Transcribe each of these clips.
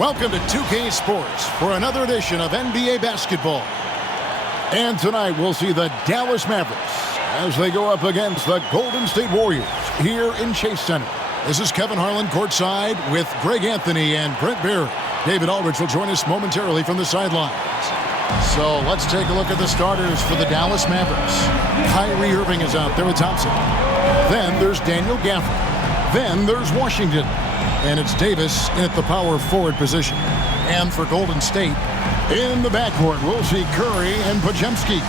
Welcome to 2K Sports for another edition of NBA basketball. And tonight we'll see the Dallas Mavericks as they go up against the Golden State Warriors here in Chase Center. This is Kevin Harlan courtside with Greg Anthony and Brent Barry. David Aldridge will join us momentarily from the sidelines. So let's take a look at the starters for the Dallas Mavericks. Kyrie Irving is out there with Thompson. Then there's Daniel Gafford. Then there's Washington. And it's Davis in at the power forward position. And for Golden State, in the backcourt, we'll see Curry and Podziemski.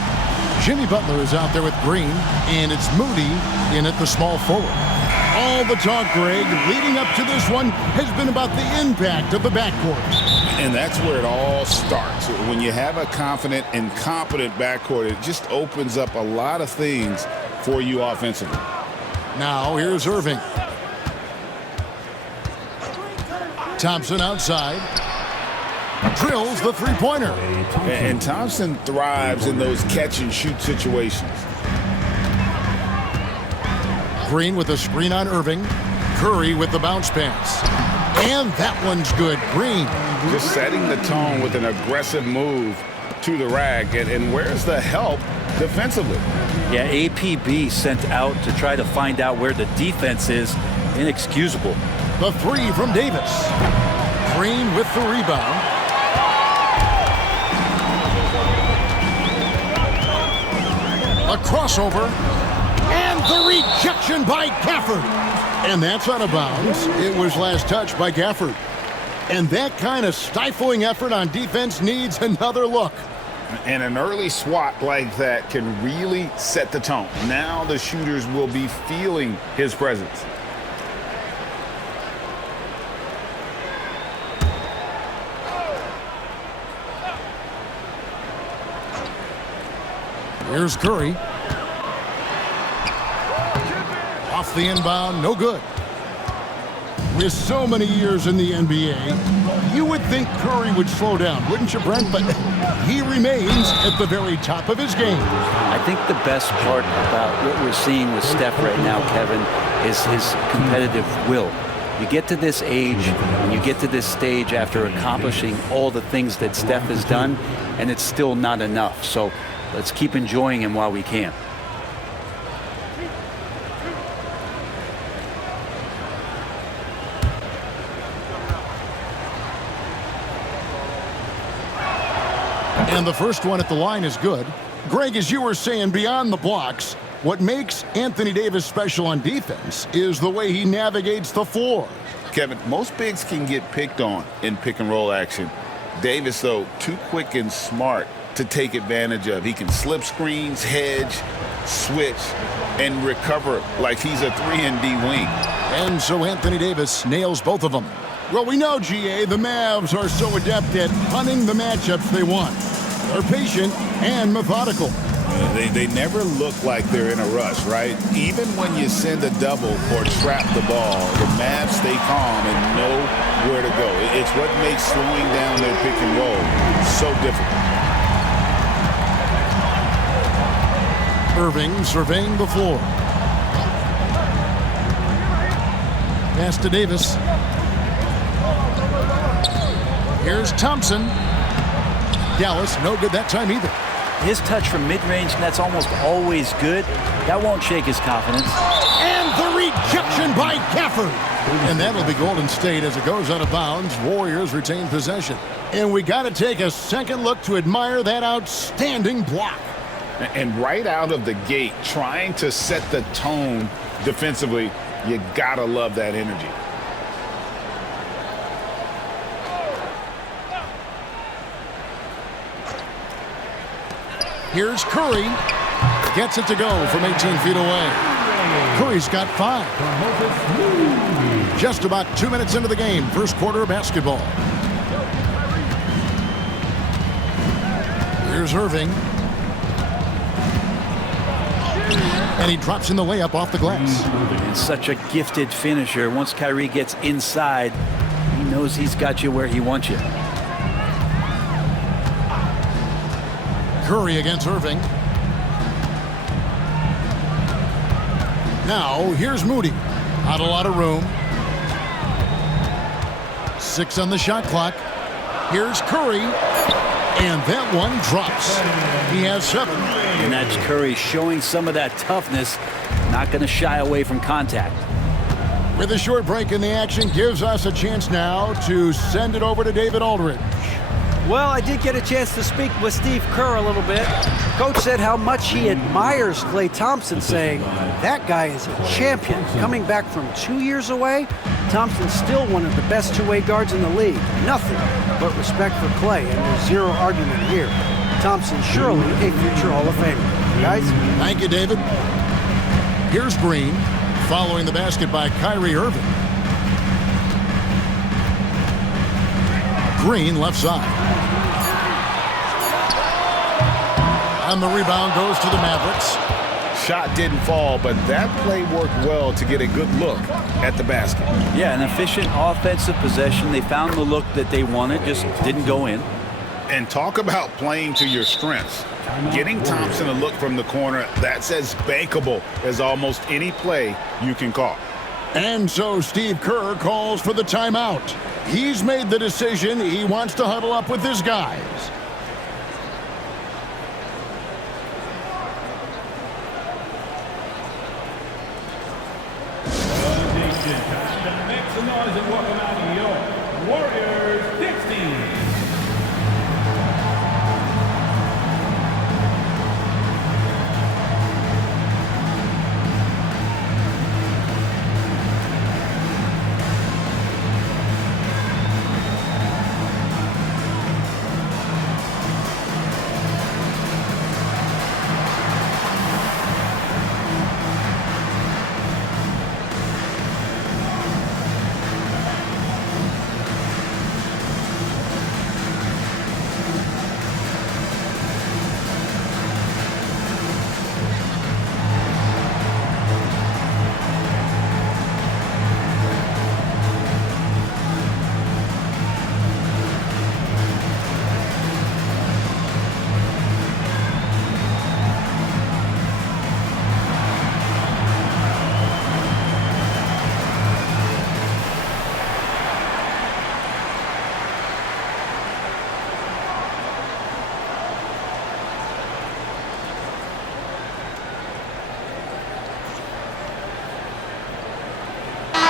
Jimmy Butler is out there with Green, and it's Moody in at the small forward. All the talk, Greg, leading up to this one has been about the impact of the backcourt. And that's where it all starts. When you have a confident and competent backcourt, it just opens up a lot of things for you offensively. Now here's Irving. Thompson outside. Drills the three-pointer. And Thompson thrives in those catch-and-shoot situations. Green with a screen on Irving. Curry with the bounce pass. And that one's good. Green. Just setting the tone with an aggressive move to the rack. And where's the help defensively? Yeah, APB sent out to try to find out where the defense is. Inexcusable. The three from Davis. Green with the rebound. A crossover. And the rejection by Gafford. And that's out of bounds. It was last touched by Gafford. And that kind of stifling effort on defense needs another look. And an early swat like that can really set the tone. Now the shooters will be feeling his presence. Here's Curry. Off the inbound, no good. With so many years in the NBA, you would think Curry would slow down, wouldn't you, Brent? But he remains at the very top of his game. I think the best part about what we're seeing with Steph right now, Kevin, is his competitive will. You get to this age, and you get to this stage after accomplishing all the things that Steph has done, and it's still not enough. So let's keep enjoying him while we can. And the first one at the line is good. Greg, as you were saying, beyond the blocks, what makes Anthony Davis special on defense is the way he navigates the floor. Kevin, most bigs can get picked on in pick-and-roll action. Davis, though, too quick and smart to take advantage of. He can slip screens, hedge, switch, and recover like he's a 3-and-D wing. And so Anthony Davis nails both of them. Well, we know, GA, the Mavs are so adept at hunting the matchups they want. They're patient and methodical. They never look like they're in a rush, right? Even when you send a double or trap the ball, the Mavs stay calm and know where to go. It's what makes slowing down their pick and roll so difficult. Irving surveying the floor. Pass to Davis. Here's Thompson. Dallas, no good that time either. His touch from mid-range, that's almost always good. That won't shake his confidence. And the rejection by Gafford. And that'll be Golden State as it goes out of bounds. Warriors retain possession. And we got to take a second look to admire that outstanding block. And right out of the gate, trying to set the tone defensively, you got to love that energy. Here's Curry. Gets it to go from 18 feet away. Curry's got 5. Just about 2 minutes into the game. First quarter of basketball. Here's Irving. And he drops in the layup off the glass. And such a gifted finisher. Once Kyrie gets inside, he knows he's got you where he wants you. Curry against Irving. Now, here's Moody. Not a lot of room. 6 on the shot clock. Here's Curry, and that one drops. He has 7. And that's Curry showing some of that toughness, not going to shy away from contact. With a short break in the action, gives us a chance now to send it over to David Aldridge. Well, I did get a chance to speak with Steve Kerr a little bit. Coach said how much he admires Klay Thompson, saying that guy is a champion. Coming back from 2 years away, Thompson's still one of the best two-way guards in the league. Nothing but respect for Klay, and there's zero argument here. Thompson surely a future Hall of Famer. Guys? Thank you, David. Here's Green, following the basket by Kyrie Irving. Green left side. And the rebound goes to the Mavericks. Shot didn't fall, but that play worked well to get a good look at the basket. Yeah, an efficient offensive possession. They found the look that they wanted, just didn't go in. And talk about playing to your strengths. Getting Thompson a look from the corner, that's as bankable as almost any play you can call. And so Steve Kerr calls for the timeout. He's made the decision. He wants to huddle up with his guys. Make some noise and welcome out your Warriors 16.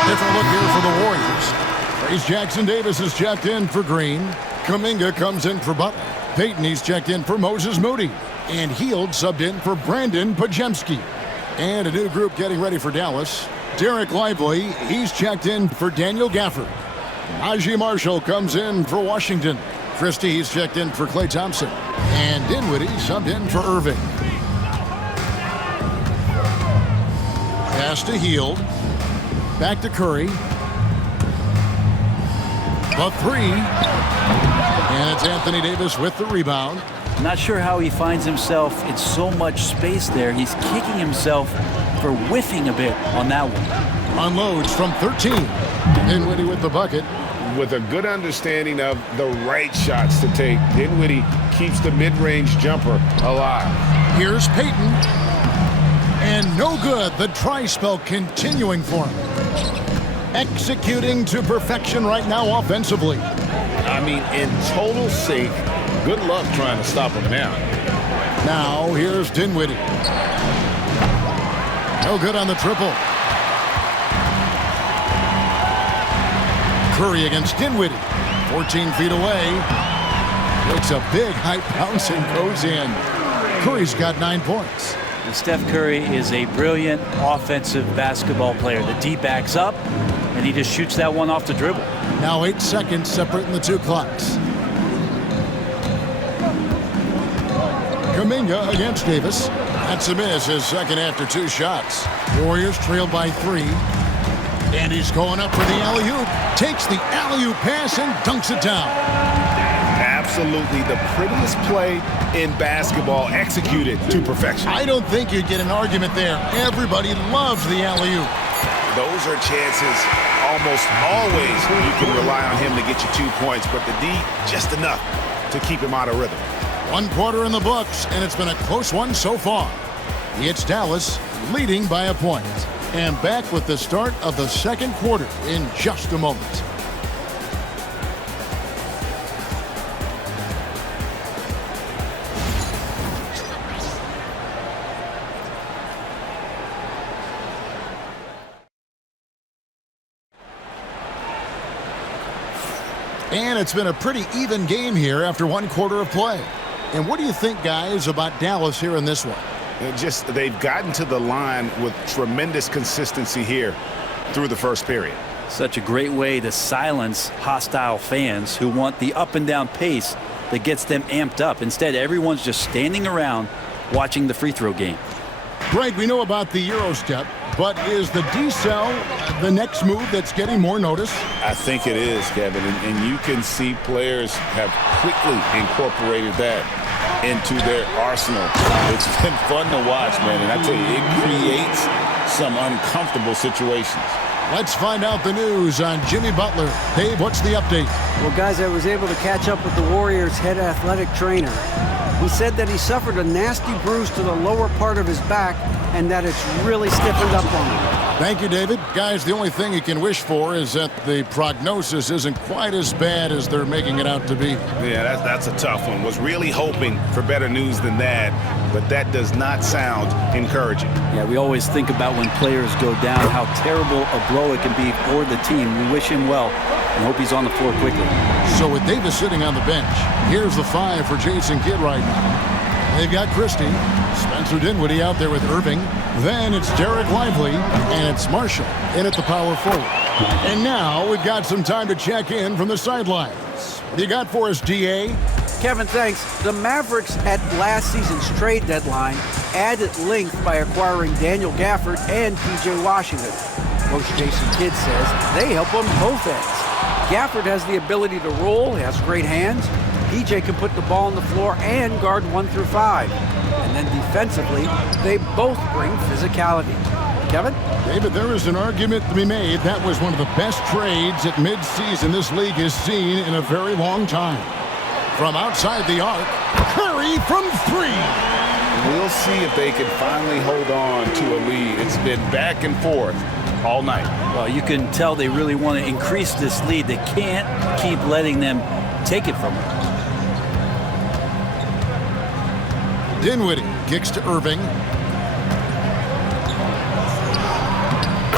Different look here for the Warriors. Trace Jackson-Davis is checked in for Green. Kuminga comes in for Butler. Payton, he's checked in for Moses Moody. And Hield subbed in for Brandon Pajemski. And a new group getting ready for Dallas. Derek Lively, he's checked in for Daniel Gafford. Najee Marshall comes in for Washington. Christie, he's checked in for Klay Thompson. And Dinwiddie subbed in for Irving. Pass to Hield. Back to Curry. The 3. And it's Anthony Davis with the rebound. Not sure how he finds himself in so much space there. He's kicking himself for whiffing a bit on that one. Unloads from 13. Dinwiddie with the bucket. With a good understanding of the right shots to take, Dinwiddie keeps the mid-range jumper alive. Here's Payton. And no good. The dry spell continuing for him. Executing to perfection right now offensively. I mean, in total sync. Good luck trying to stop him now. Now, here's Dinwiddie. No good on the triple. Curry against Dinwiddie. 14 feet away. Takes a big high bounce and goes in. Curry's got 9 points. And Steph Curry is a brilliant offensive basketball player. The D backs up, and he just shoots that one off the dribble. Now 8 seconds separating the two clocks. Kuminga against Davis. That's a miss, his second after 2 shots. Warriors trailed by 3. And he's going up for the alley-oop. Takes the alley-oop pass and dunks it down. Absolutely the prettiest play in basketball, executed to perfection. I don't think you'd get an argument there. Everybody loves the alley-oop. Those are chances almost always you can rely on him to get you 2 points, but the D, just enough to keep him out of rhythm. 1 quarter in the books, and it's been a close one so far. It's Dallas leading by a point. And back with the start of the second quarter in just a moment. And it's been a pretty even game here after one quarter of play. And what do you think, guys, about Dallas here in this one? They've gotten to the line with tremendous consistency here through the first period. Such a great way to silence hostile fans who want the up and down pace that gets them amped up. Instead, everyone's just standing around watching the free throw game. Greg, we know about the Euro step, but is the decel the next move that's getting more notice? I think it is, Kevin, and you can see players have quickly incorporated that into their arsenal. It's been fun to watch, man, and I tell you, it creates some uncomfortable situations. Let's find out the news on Jimmy Butler. Dave, what's the update? Well, guys, I was able to catch up with the Warriors' head athletic trainer. He said that he suffered a nasty bruise to the lower part of his back and that it's really stiffened up on him. Thank you, David. Guys, the only thing you can wish for is that the prognosis isn't quite as bad as they're making it out to be. Yeah, that's a tough one. Was really hoping for better news than that, but that does not sound encouraging. Yeah, we always think about when players go down, how terrible a blow it can be for the team. We wish him well and hope he's on the floor quickly. So with Davis sitting on the bench, here's the 5 for Jason Kidd right now. They've got Christie, Spencer Dinwiddie out there with Irving. Then it's Derek Lively, and it's Marshall in at the power forward. And now we've got some time to check in from the sidelines. What do you got for us, DA? Kevin, thanks. The Mavericks at last season's trade deadline added length by acquiring Daniel Gafford and P.J. Washington. Coach Jason Kidd says they help on both ends. Gafford has the ability to roll, he has great hands. PJ can put the ball on the floor and guard 1 through 5. And then defensively, they both bring physicality. Kevin? David, there is an argument to be made. That was one of the best trades at midseason this league has seen in a very long time. From outside the arc, Curry from 3. We'll see if they can finally hold on to a lead. It's been back and forth all night. Well, you can tell they really want to increase this lead. They can't keep letting them take it from them. Dinwiddie kicks to Irving.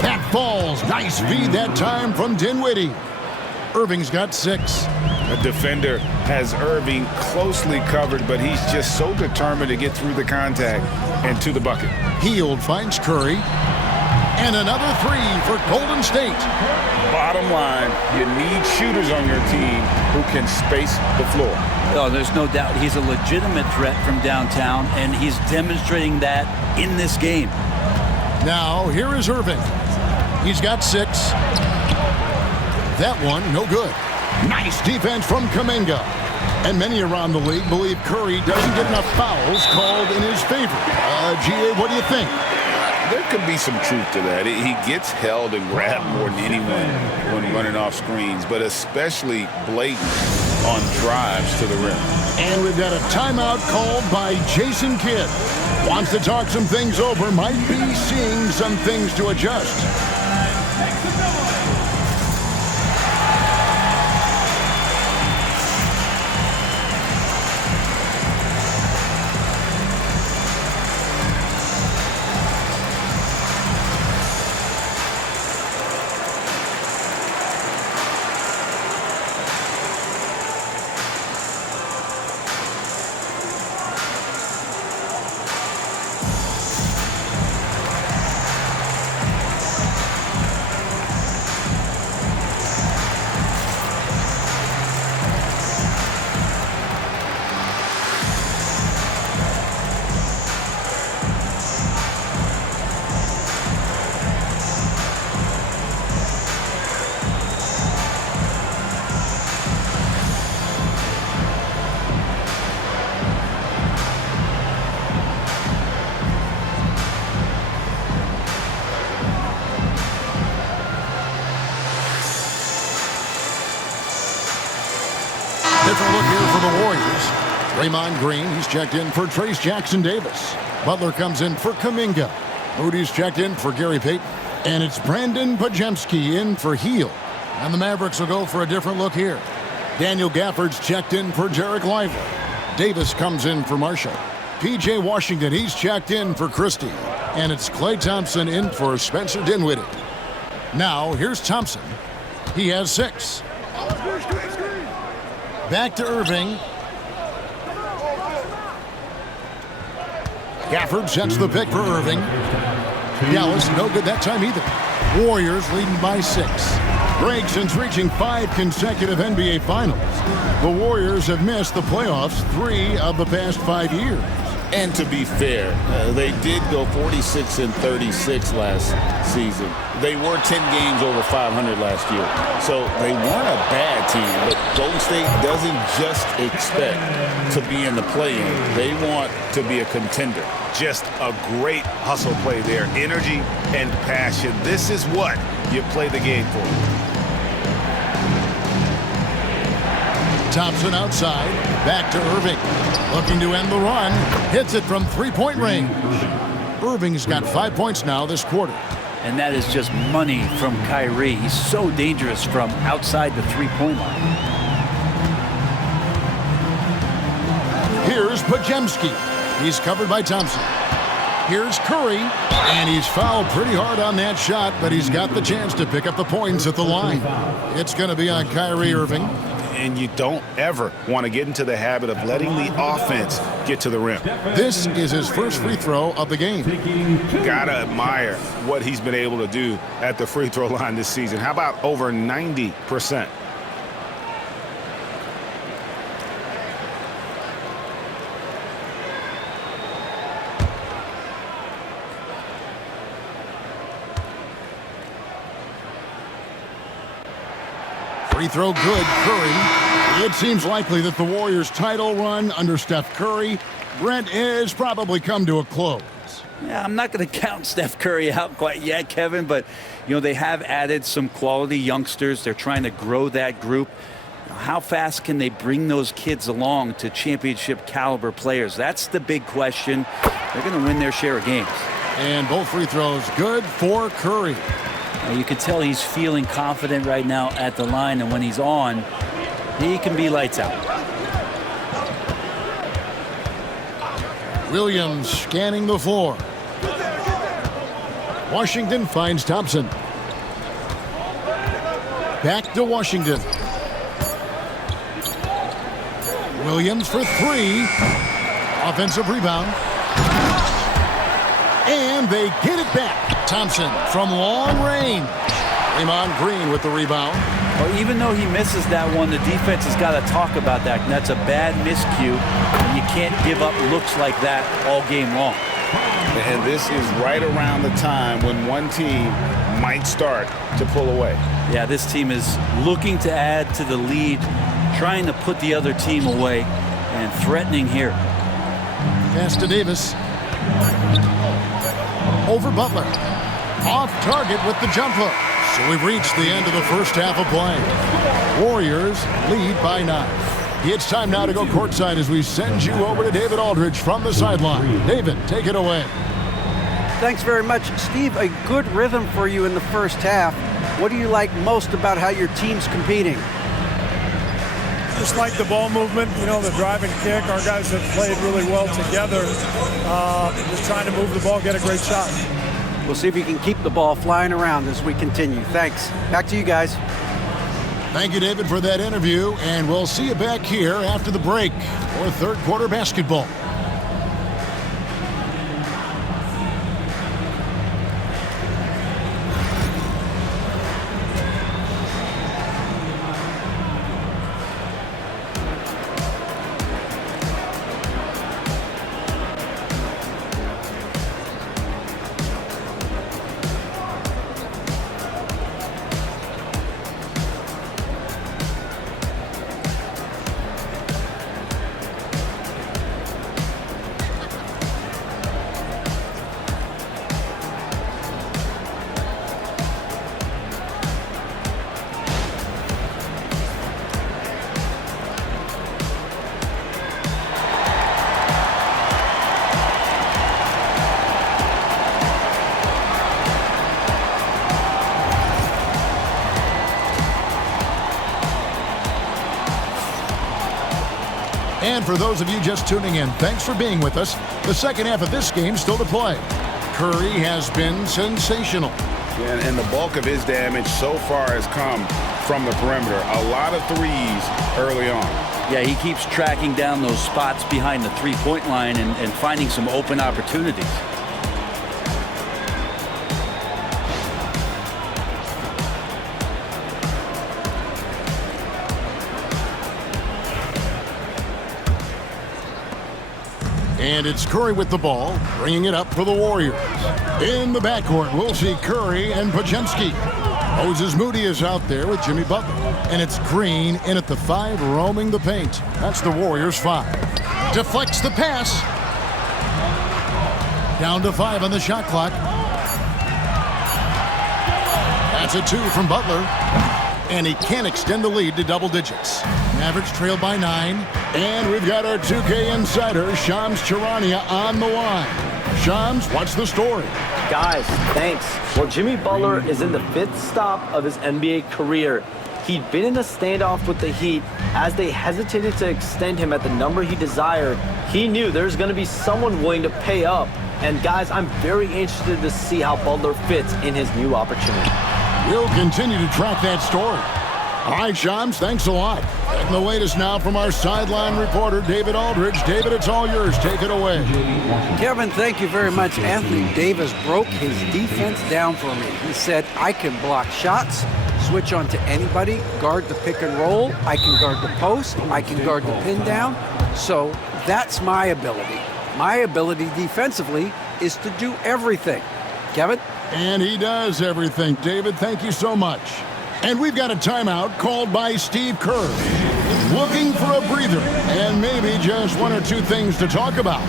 That falls. Nice feed that time from Dinwiddie. Irving's got 6. A defender has Irving closely covered, but he's just so determined to get through the contact and to the bucket. Hield finds Curry. And another 3 for Golden State. Bottom line, you need shooters on your team who can space the floor. Oh, there's no doubt he's a legitimate threat from downtown, and he's demonstrating that in this game. Now, here is Irving. He's got 6. That one, no good. Nice defense from Kuminga. And many around the league believe Curry doesn't get enough fouls called in his favor. GA, what do you think? There could be some truth to that. He gets held and grabbed more than anyone when running off screens, but especially blatant on drives to the rim. And we've got a timeout called by Jason Kidd. Wants to talk some things over, might be seeing some things to adjust. Different look here for the Warriors. Draymond Green, he's checked in for Trace Jackson-Davis. Butler comes in for Kuminga. Moody's checked in for Gary Payton. And it's Brandon Pajemski in for Hield. And the Mavericks will go for a different look here. Daniel Gafford's checked in for Derek Lively. Davis comes in for Marshall. P.J. Washington, he's checked in for Christie. And it's Klay Thompson in for Spencer Dinwiddie. Now, here's Thompson. He has 6. Back to Irving. Gafford sets the pick for Irving. Dallas, no good that time either. Warriors leading by 6. Greg, since reaching 5 consecutive NBA Finals, the Warriors have missed the playoffs 3 of the past 5 years. And to be fair, they did go 46-36 last season. They were 10 games over 500 last year. So they weren't a bad team, but Golden State doesn't just expect to be in the play-in. They want to be a contender. Just a great hustle play there. Energy and passion. This is what you play the game for. Thompson outside. Back to Irving. Looking to end the run. Hits it from three-point range. Irving's got 5 points now this quarter. And that is just money from Kyrie. He's so dangerous from outside the three-point line. Here's Podziemski. He's covered by Thompson. Here's Curry, and he's fouled pretty hard on that shot, but he's got the chance to pick up the points at the line. It's going to be on Kyrie Irving. And you don't ever want to get into the habit of letting the offense get to the rim. This is his first free throw of the game. Gotta admire what he's been able to do at the free throw line this season. How about over 90%? Free throw good, Curry. It seems likely that the Warriors' title run under Steph Curry, Brent, has probably come to a close. Yeah, I'm not going to count Steph Curry out quite yet, Kevin, but, you know, they have added some quality youngsters. They're trying to grow that group. How fast can they bring those kids along to championship caliber players? That's the big question. They're going to win their share of games. And both free throws good for Curry. You can tell he's feeling confident right now at the line, and when he's on, he can be lights out. Williams scanning the floor. Washington finds Thompson. Back to Washington. Williams for 3. Offensive rebound. And they get it back. Thompson from long range. Draymond Green with the rebound. Well, even though he misses that one, the defense has got to talk about that. And that's a bad miscue. And you can't give up looks like that all game long. And this is right around the time when one team might start to pull away. Yeah, this team is looking to add to the lead, trying to put the other team away, and threatening here. Pass to Davis. Over Butler. Off target with the jump hook. So we've reached the end of the first half of play. Warriors lead by 9. It's time now to go courtside as we send you over to David Aldridge from the sideline. David, take it away. Thanks very much, Steve. A good rhythm for you in the first half. What do you like most about how your team's competing? Just like the ball movement, you know, the drive and kick. Our guys have played really well together. Just trying to move the ball, get a great shot. We'll see if you can keep the ball flying around as we continue. Thanks. Back to you guys. Thank you, David, for that interview, and we'll see you back here after the break for third quarter basketball. And for those of you just tuning in, thanks for being with us. The second half of this game still to play. Curry has been sensational. And the bulk of his damage so far has come from the perimeter. A lot of threes early on. Yeah, he keeps tracking down those spots behind the three-point line and finding some open opportunities. And it's Curry with the ball, bringing it up for the Warriors. In the backcourt, we'll see Curry and Podziemski. Moses Moody is out there with Jimmy Butler. And it's Green in at the 5, roaming the paint. That's the Warriors' 5. Deflects the pass. Down to 5 on the shot clock. That's a 2 from Butler. And he can't extend the lead to double digits. Mavericks trail by 9. And we've got our 2K insider, Shams Charania, on the line. Shams, what's the story? Guys, thanks. Well, Jimmy Butler is in the 5th stop of his NBA career. He'd been in a standoff with the Heat. As they hesitated to extend him at the number he desired, he knew there's going to be someone willing to pay up. And guys, I'm very interested to see how Butler fits in his new opportunity. We'll continue to track that story. All right, Shams, thanks a lot. And the latest now from our sideline reporter, David Aldridge. David, it's all yours. Take it away. Kevin, thank you very much. Anthony Davis broke his defense down for me. He said, I can block shots, switch on to anybody, guard the pick and roll, I can guard the post, I can guard the pin down. So that's my ability. My ability defensively is to do everything. Kevin? And he does everything. David, thank you so much. And we've got a timeout called by Steve Kerr. Looking for a breather and maybe just 1 or 2 things to talk about.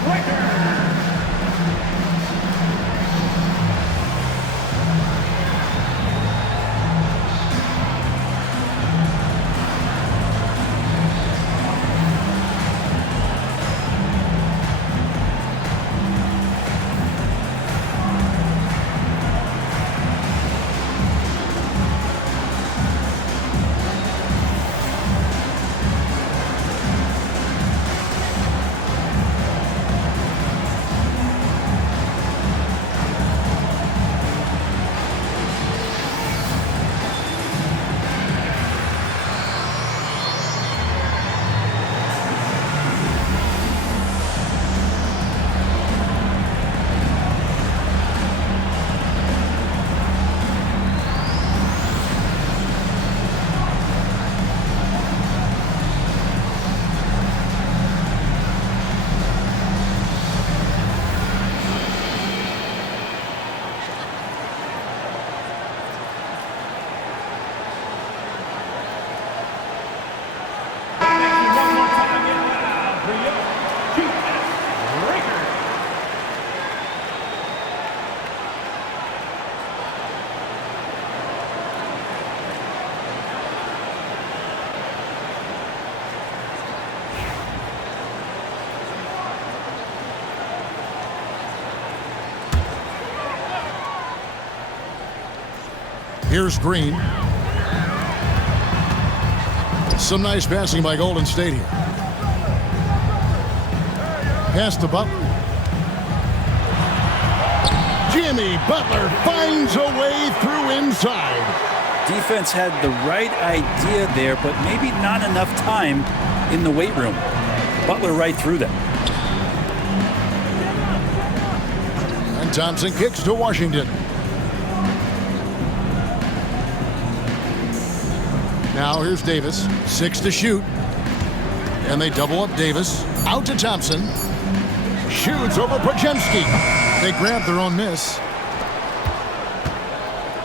Here's Green. Some nice passing by Golden State here. Pass to Butler. Jimmy Butler finds a way through inside. Defense had the right idea there, but maybe not enough time in the weight room. Butler right through them. And Thompson kicks to Washington. Now here's Davis, 6 to shoot. And they double up Davis. Out to Thompson. Shoots over Podziemski. They grab their own miss.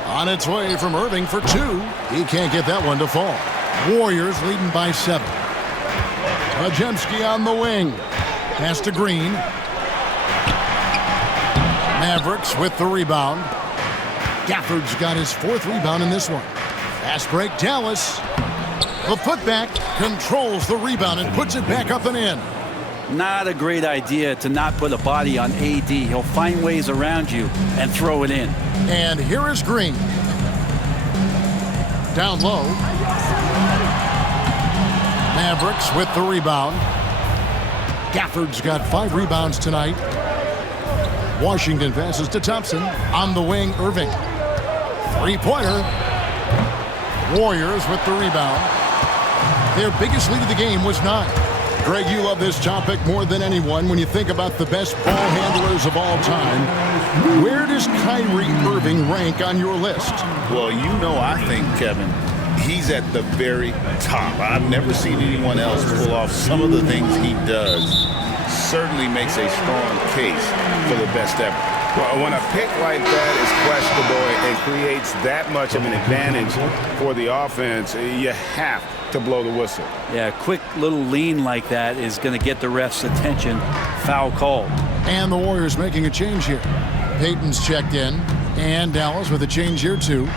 On its way from Irving for 2. He can't get that one to fall. Warriors leading by 7. Podziemski on the wing. Pass to Green. Mavericks with the rebound. Gafford's got his 4th rebound in this one. Fast break, Dallas. The putback controls the rebound and puts it back up and in. Not a great idea to not put a body on AD. He'll find ways around you and throw it in. And here is Green. Down low. Mavericks with the rebound. Gafford's got 5 rebounds tonight. Washington passes to Thompson. On the wing, Irving. 3-pointer. Warriors with the rebound. Their biggest lead of the game was 9. Greg, you love this topic more than anyone. When you think about the best ball handlers of all time, where does Kyrie Irving rank on your list? Well, I think, Kevin, he's at the very top. I've never seen anyone else pull off some of the things he does. Certainly makes a strong case for the best ever. Well, when a pick like that is questionable and creates that much of an advantage for the offense, you have to blow the whistle. Yeah, a quick little lean like that is going to get the ref's attention. Foul called. And the Warriors making a change here. Payton's checked in, and Dallas with a change here too.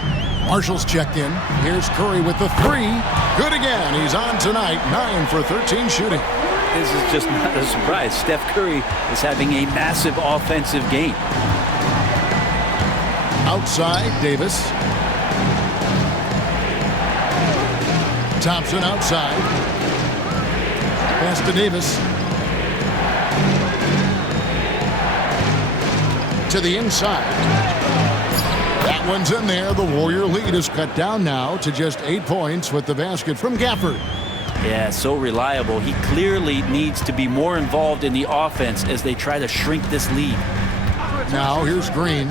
Marshall's checked in. Here's Curry with the 3. Good again. He's on tonight. 9 for 13 shooting. This is just not a surprise. Steph Curry is having a massive offensive game. Outside, Davis. Thompson outside. Pass to Davis. To the inside. That one's in there. The Warrior lead is cut down now to just 8 points with the basket from Gafford. Yeah, so reliable. He clearly needs to be more involved in the offense as they try to shrink this lead. Now here's Green.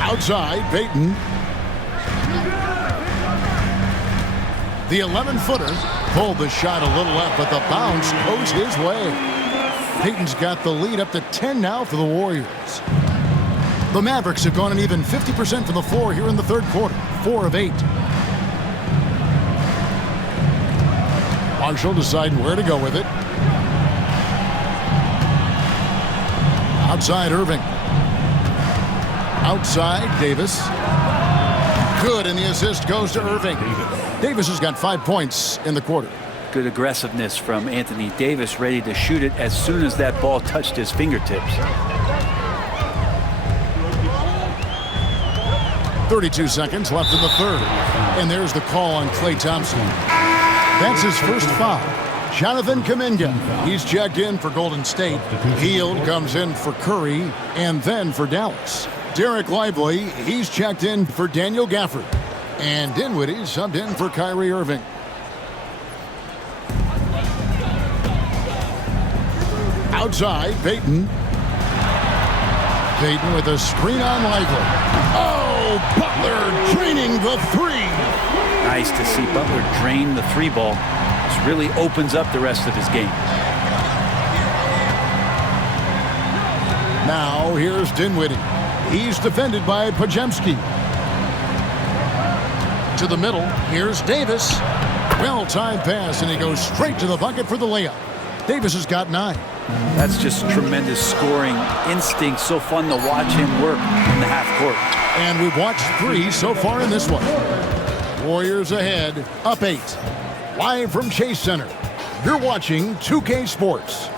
Outside, Payton. The 11-footer pulled the shot a little left, but the bounce goes his way. Payton's got the lead up to 10 now for the Warriors. The Mavericks have gone an even 50% from the floor here in the third quarter. 4 of 8. Marshall deciding where to go with it. Outside, Irving. Outside, Davis. Good, and the assist goes to Irving. Davis has got 5 points in the quarter. Good aggressiveness from Anthony Davis, ready to shoot it as soon as that ball touched his fingertips. 32 seconds left in the third. And there's the call on Klay Thompson. That's his first foul. Jonathan Kuminga, he's checked in for Golden State. Hield comes in for Curry and then for Dallas. Derek Lively, he's checked in for Daniel Gafford. And Dinwiddie subbed in for Kyrie Irving. Outside, Payton. Payton with a screen on Lively. Oh, Butler draining the 3. Nice to see Butler drain the 3 ball. This really opens up the rest of his game. Now here's Dinwiddie. He's defended by Podziemski. To the middle, here's Davis. Well-timed pass, and he goes straight to the bucket for the layup. Davis has got 9. That's just tremendous scoring instinct. So fun to watch him work in the half court. And we've watched 3 so far in this one. Warriors ahead, up 8. Live from Chase Center, you're watching 2K Sports.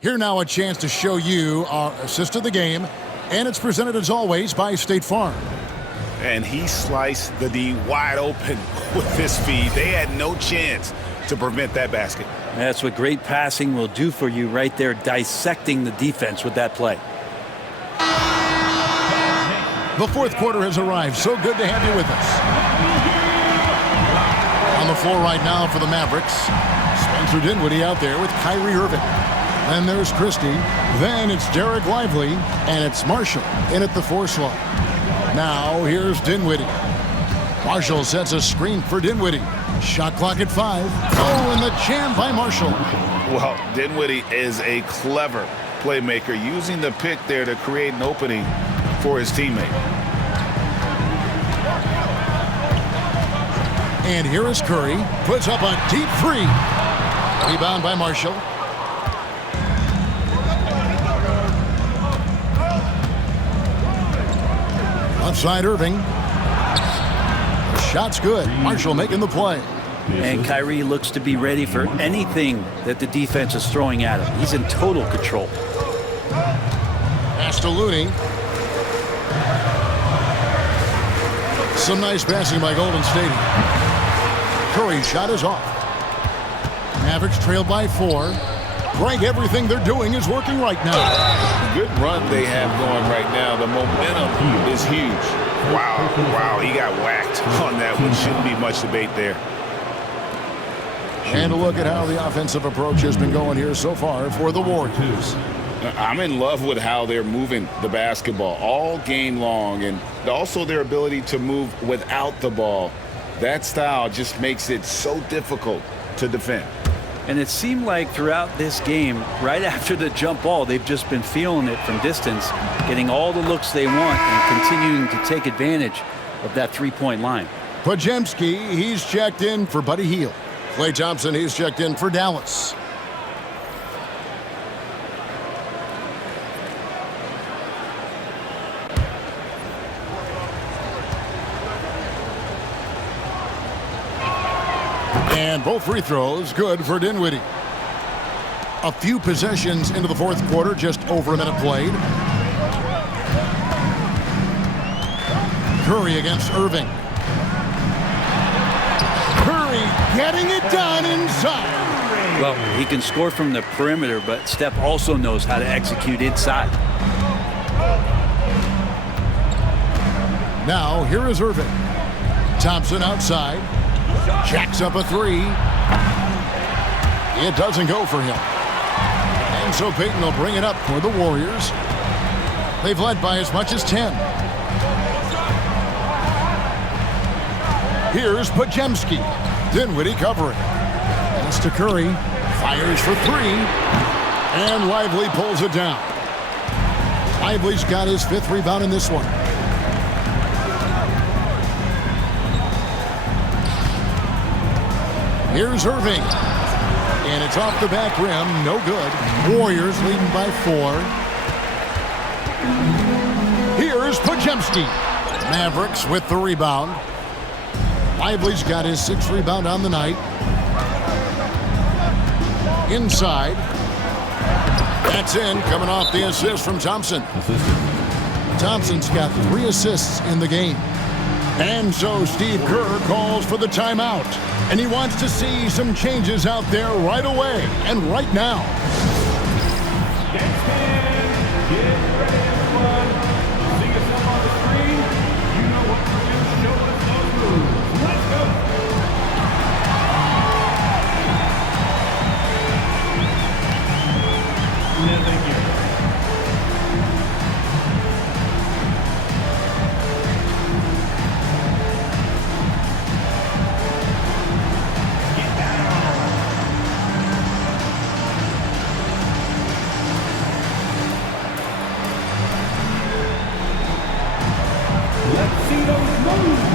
Here now a chance to show you our assist of the game, and it's presented as always by State Farm. And he sliced the D wide open with his feed. They had no chance to prevent that basket. That's what great passing will do for you right there, dissecting the defense with that play. The fourth quarter has arrived. So good to have you with us. On the floor right now for the Mavericks, Spencer Dinwiddie out there with Kyrie Irving. Then there's Christie. Then it's Derek Lively. And it's Marshall in at the 4 slot. Now here's Dinwiddie. Marshall sets a screen for Dinwiddie. Shot clock at 5. Oh, and the jam by Marshall. Well, Dinwiddie is a clever playmaker, using the pick there to create an opening for his teammate. And here is Curry. Puts up a deep 3. Rebound by Marshall. Outside Irving. The shot's good. Marshall making the play. And Kyrie looks to be ready for anything that the defense is throwing at him. He's in total control. Pass to Looney. Some nice passing by Golden State. Curry's shot is off. Mavericks trail by 4. Greg, everything they're doing is working right now. Good run they have going right now. The momentum is huge. Wow, he got whacked on that one. Shouldn't be much debate there. And a look at how the offensive approach has been going here so far for the Warriors. I'm in love with how they're moving the basketball all game long, and also their ability to move without the ball. That style just makes it so difficult to defend. And it seemed like throughout this game, right after the jump ball, they've just been feeling it from distance, getting all the looks they want and continuing to take advantage of that three-point line. Podziemski, he's checked in for Buddy Hield. Klay Thompson, he's checked in for Dallas. And both free throws good for Dinwiddie. A few possessions into the fourth quarter, just over a minute played. Curry against Irving. Curry getting it done inside. Well, he can score from the perimeter, but Steph also knows how to execute inside. Now, here is Irving. Thompson outside. Jacks up a 3. It doesn't go for him. And so Payton will bring it up for the Warriors. They've led by as much as 10. Here's Podziemski. Dinwiddie covering. Pass to Curry. Fires for 3. And Lively pulls it down. Lively's got his 5th rebound in this one. Here's Irving. And it's off the back rim. No good. Warriors leading by 4. Here's Podziemski. Mavericks with the rebound. Lively's got his 6th rebound on the night. Inside. That's in, coming off the assist from Thompson. Thompson's got 3 assists in the game. And so Steve Kerr calls for the timeout. And he wants to see some changes out there right away and right now. Get ready, everyone. See us up on the screen. You know what to do. Show us those moves. Let's go. No, thank you. Let's see those moves.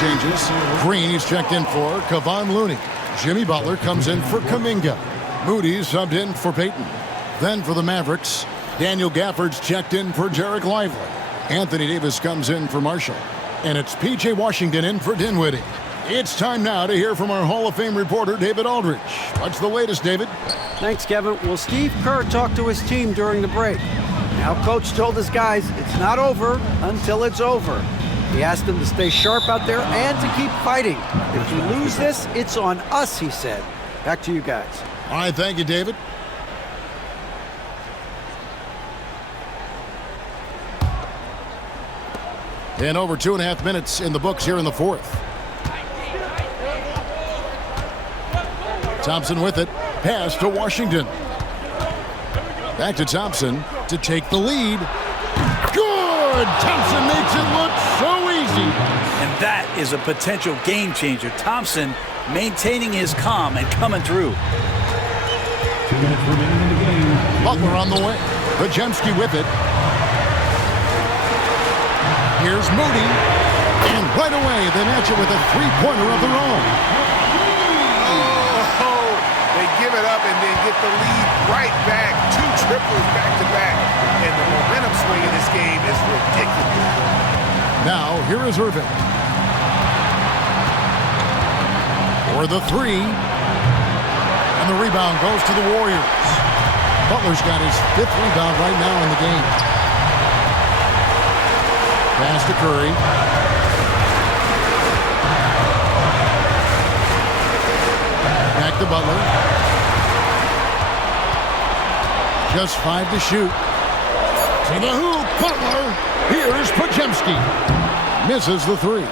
Changes. Green is checked in for Kevon Looney. Jimmy Butler comes in for Kuminga. Moody's subbed in for Payton. Then for the Mavericks, Daniel Gafford's checked in for Jarek Lively. Anthony Davis comes in for Marshall. And it's P.J. Washington in for Dinwiddie. It's time now to hear from our Hall of Fame reporter, David Aldridge. What's the latest, David? Thanks, Kevin. Well, Steve Kerr talked to his team during the break. Now, Coach told his guys it's not over until it's over. He asked them to stay sharp out there and to keep fighting. If we lose this, it's on us, he said. Back to you guys. All right, thank you, David. And over 2.5 minutes in the books here in the fourth. Thompson with it. Pass to Washington. Back to Thompson to take the lead. Good! Thompson makes it look so easy. And that is a potential game changer. Thompson maintaining his calm and coming through. 2 minutes remaining in the game. Butler on the way. Bajemski with it. Here's Moody. And right away, they match it with a three-pointer of their own. Oh, they give it up and then get the lead right back. 2 triples back-to-back. And the momentum swing in this game is ridiculous. Now, here is Irving. For the three. And the rebound goes to the Warriors. Butler's got his 5th rebound right now in the game. Pass to Curry. Back to Butler. Just 5 to shoot. To the hoop, Butler. Here's Bajemski. Misses the 3.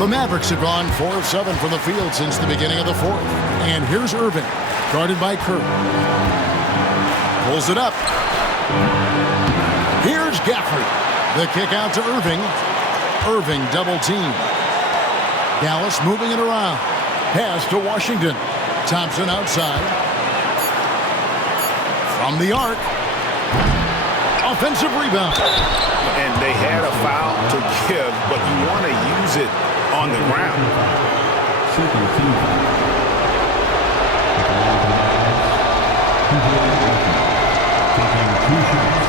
The Mavericks have gone 4 of 7 from the field since the beginning of the 4th. And here's Irving, guarded by Curry. Pulls it up. Here's Gafford. The kick out to Irving. Irving double team. Dallas moving it around. Pass to Washington. Thompson outside. From the arc. Offensive rebound. And they had a foul to give, but you want to use it on the ground. Second team foul. Taking 2 shots.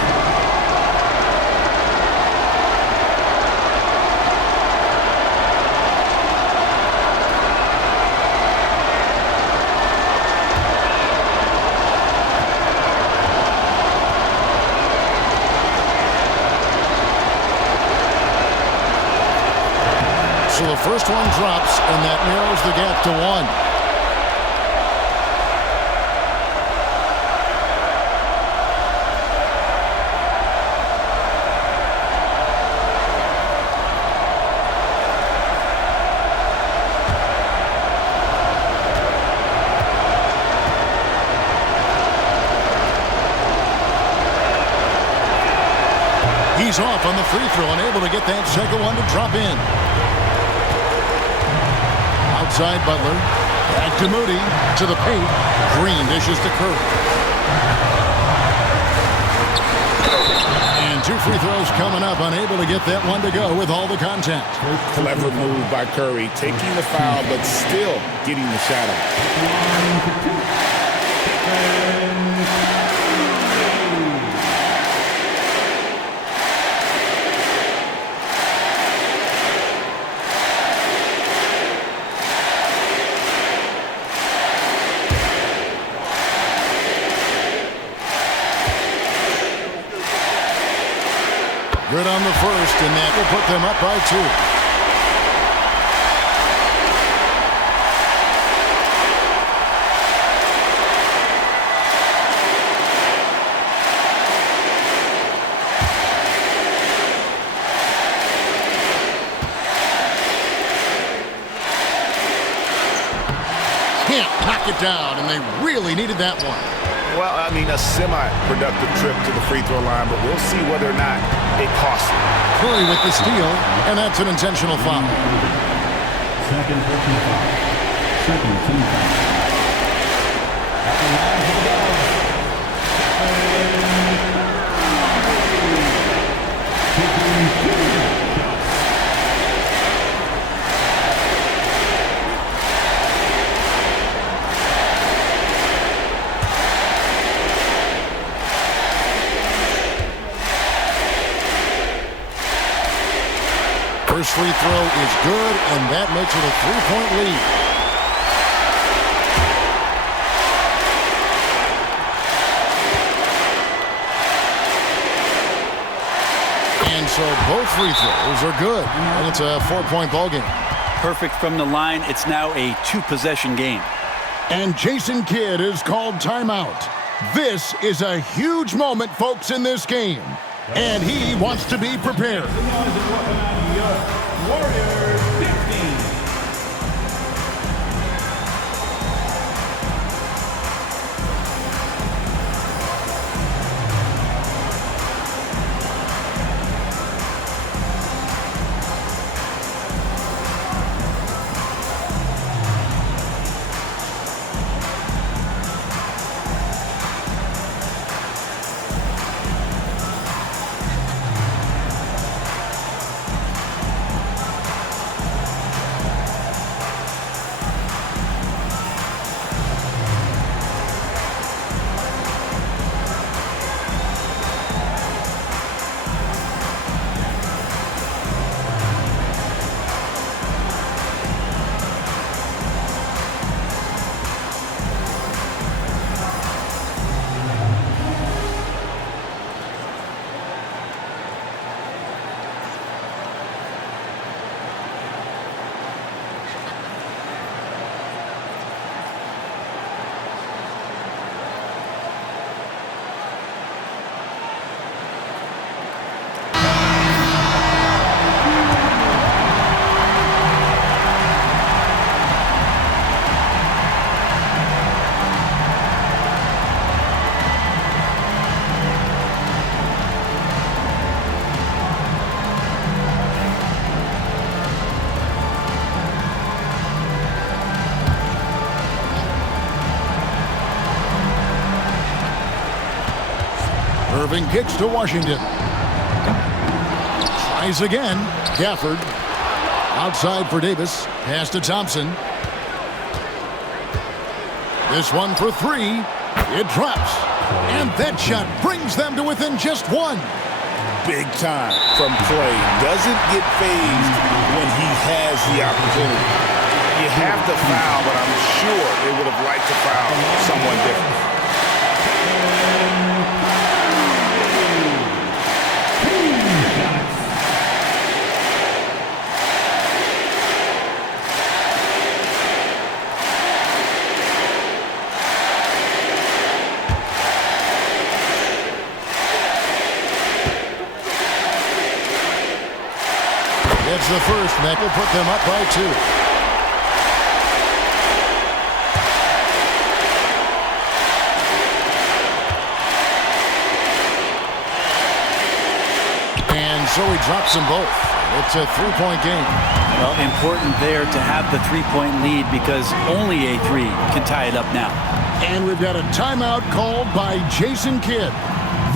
So the first one drops, and that narrows the gap to 1. He's off on the free throw and able to get that second one to drop in. Outside Butler. Back to Moody. To the paint. Green dishes to Curry. And 2 free throws coming up. Unable to get that one to go with all the contact. Clever move by Curry. Taking the foul, but still getting the shot up. Good on the first, and that will put them up by 2. Can't knock it down, and they really needed that one. Well, I mean, a semi-productive trip to the free throw line, but we'll see whether or not it costs him. Curry with the steal, and that's an intentional foul. Second team foul. Second team foul. At the line for the Dubs. Taking 2 shots. First free throw is good, and that makes it a 3-point lead. And so both free throws are good, and it's a 4-point ball game. Perfect from the line. It's now a 2-possession game. And Jason Kidd is called timeout. This is a huge moment, folks, in this game. And he wants to be prepared. Warriors 15. Irving kicks to Washington. Tries again. Gafford. Outside for Davis. Pass to Thompson. This one for three. It drops. And that shot brings them to within just one. Big time from Clay. Doesn't get phased when he has the opportunity. You have to foul, but I'm sure they would have liked to foul someone different. It's the first, and that will put them up by 2. And so he drops them both. It's a 3-point game. Well, important there to have the 3-point lead because only a 3 can tie it up now. And we've got a timeout called by Jason Kidd.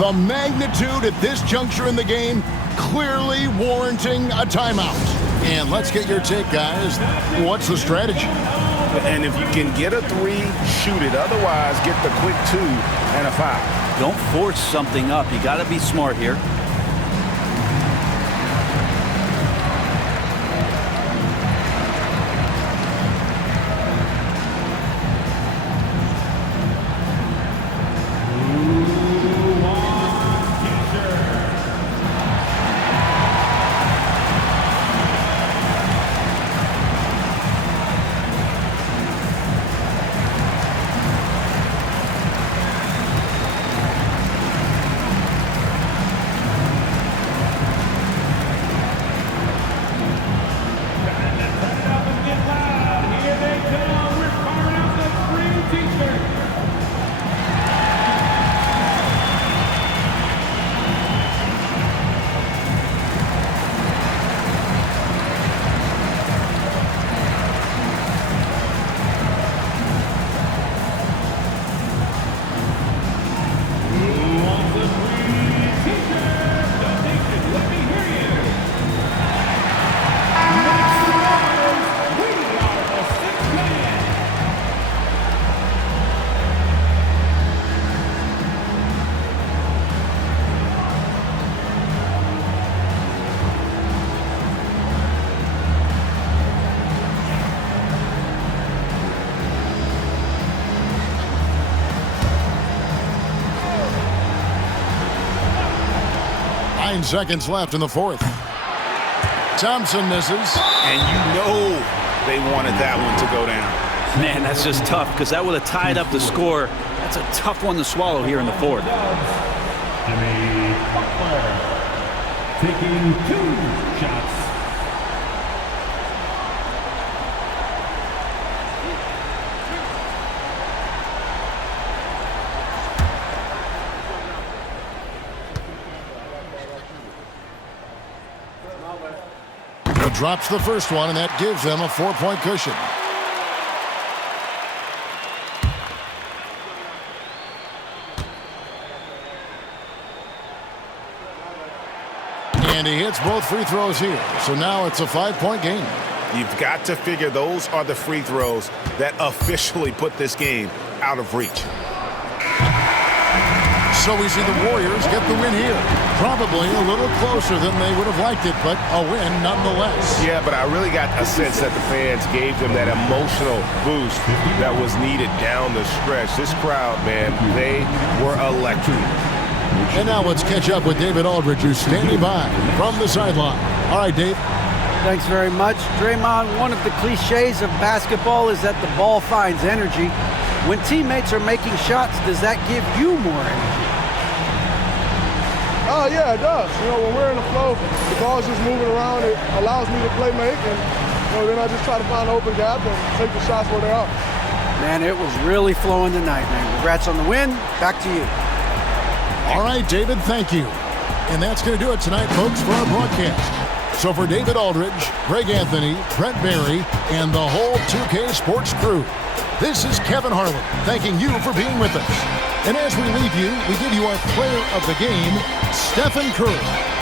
The magnitude at this juncture in the game clearly warranting a timeout. And let's get your take, guys. What's the strategy? And if you can get a 3, shoot it. Otherwise, get the quick 2 and a foul. Don't force something up. You got to be smart here. Seconds left in the fourth. Thompson misses. And you know they wanted that one to go down. Man, that's just tough because that would have tied up the score. That's a tough one to swallow here in the fourth. Jimmy Butler taking 2 shots. Drops the first one, and that gives them a 4-point cushion. And he hits both free throws here. So now it's a 5-point game. You've got to figure those are the free throws that officially put this game out of reach. So we see the Warriors get the win here. Probably a little closer than they would have liked it, but a win nonetheless. Yeah, but I really got a sense that the fans gave them that emotional boost that was needed down the stretch. This crowd, man, they were electric. And now let's catch up with David Aldridge, who's standing by from the sideline. All right, Dave. Thanks very much. Draymond, one of the cliches of basketball is that the ball finds energy. When teammates are making shots, does that give you more energy? Oh, yeah, it does. You know, when we're in the flow, the ball's just moving around. It allows me to play make, and then I just try to find an open gap and take the shots where they are. Man, it was really flowing tonight, man. Congrats on the win. Back to you. All right, David, thank you. And that's going to do it tonight, folks, for our broadcast. So for David Aldridge, Greg Anthony, Brent Barry, and the whole 2K Sports crew, this is Kevin Harlan thanking you for being with us. And as we leave you, we give you our player of the game, Stephen Curry.